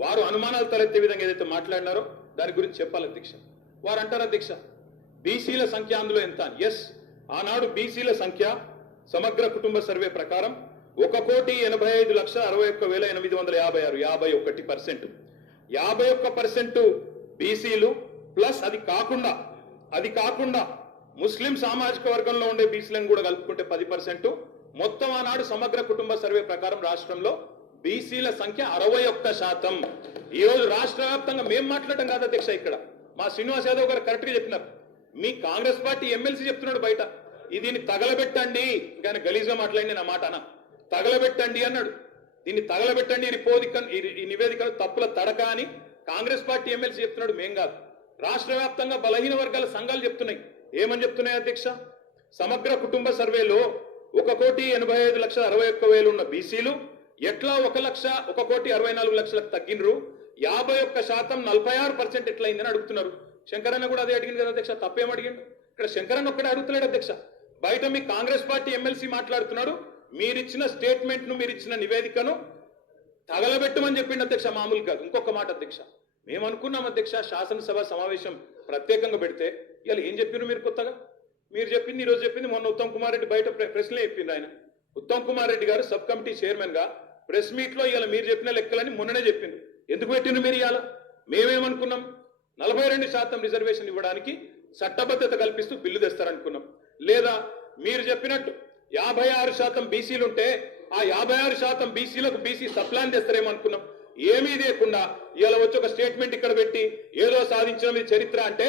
వారు అనుమానాలు తలెత్తే విధంగా ఏదైతే మాట్లాడినారో దాని గురించి చెప్పాలి అధ్యక్ష. వారు అంటారు అధ్యక్ష బీసీల సంఖ్య అందులో ఎంత అని. ఎస్, ఆనాడు బీసీల సంఖ్య సమగ్ర కుటుంబ సర్వే ప్రకారం 1,85,61,856 51%. 51% బీసీలు ప్లస్ అది కాకుండా ముస్లిం సామాజిక వర్గంలో ఉండే బీసీలను కూడా కలుపుకుంటే 10%. మొత్తం ఆనాడు సమగ్ర కుటుంబ సర్వే ప్రకారం రాష్ట్రంలో బీసీల సంఖ్య 61%. ఈ రోజు రాష్ట్ర వ్యాప్తంగా మేము మాట్లాడటం కాదు అధ్యక్ష. ఇక్కడ మా శ్రీనివాస్ యాదవ్ గారు కరెక్ట్ గా చెప్పినారు. మీ కాంగ్రెస్ పార్టీ ఎమ్మెల్సీ చెప్తున్నాడు బయట, దీన్ని తగలబెట్టండి, ఇంకా గలీజ్గా మాట్లాడి నా మాట అన్న, తగలబెట్టండి అన్నాడు. దీన్ని తగలబెట్టండి, ఈ నివేదికలు తప్పుల తడక అని కాంగ్రెస్ పార్టీ ఎమ్మెల్సీ చెప్తున్నాడు, మేం కాదు. రాష్ట్ర వ్యాప్తంగా బలహీన వర్గాల సంఘాలు చెప్తున్నాయి. ఏమని చెప్తున్నాయి అధ్యక్ష? సమగ్ర కుటుంబ సర్వేలో 1,85,61,000 ఉన్న బీసీలు ఎట్లా 1,64,00,000 తగ్గినరు, 51% 46% ఎట్లయిందని అడుగుతున్నారు. శంకరన్న కూడా అదే అడిగింది కదా అధ్యక్ష, తప్పేం అడిగిండు? ఇక్కడ శంకరన్న ఒక్కడే అడుగుతున్నాడు అధ్యక్ష. బయట మీ కాంగ్రెస్ పార్టీ ఎమ్మెల్సీ మాట్లాడుతున్నాడు, మీరిచ్చిన స్టేట్మెంట్ ను మీరిచ్చిన నివేదికను తగలబెట్టమని చెప్పిండు అధ్యక్ష. మామూలు కాదు. ఇంకొక మాట అధ్యక్ష, మేము అనుకున్నాం అధ్యక్ష శాసనసభ సమావేశం ప్రత్యేకంగా పెడితే, ఇవాళ ఏం చెప్పినారు మీరు కొత్తగా? మీరు చెప్పింది ఈరోజు చెప్పింది మొన్న ఉత్తమ్ కుమార్ రెడ్డి బయట ప్రెస్లో చెప్పింది. ఆయన ఉత్తమ్ కుమార్ రెడ్డి గారు సబ్ కమిటీ చైర్మన్ గా ప్రెస్ మీట్ లో ఇవాళ మీరు చెప్పిన లెక్కలని మొన్ననే చెప్పింది. ఎందుకు పెట్టిండ్రు మీరు ఇవాళ? మేమేమనుకున్నాం, 42% రిజర్వేషన్ ఇవ్వడానికి చట్టబద్ధత కల్పిస్తూ బిల్లు తెస్తారనుకున్నాం. లేదా మీరు చెప్పినట్టు 56% బీసీలు ఉంటే ఆ 56% బీసీలకు బీసీ సప్లాన్ తెస్తారేమో అనుకున్నాం. ఏమీ లేకుండా ఇలా వచ్చి ఒక స్టేట్మెంట్ ఇక్కడ పెట్టి ఏదో సాధించడం ఇది చరిత్ర అంటే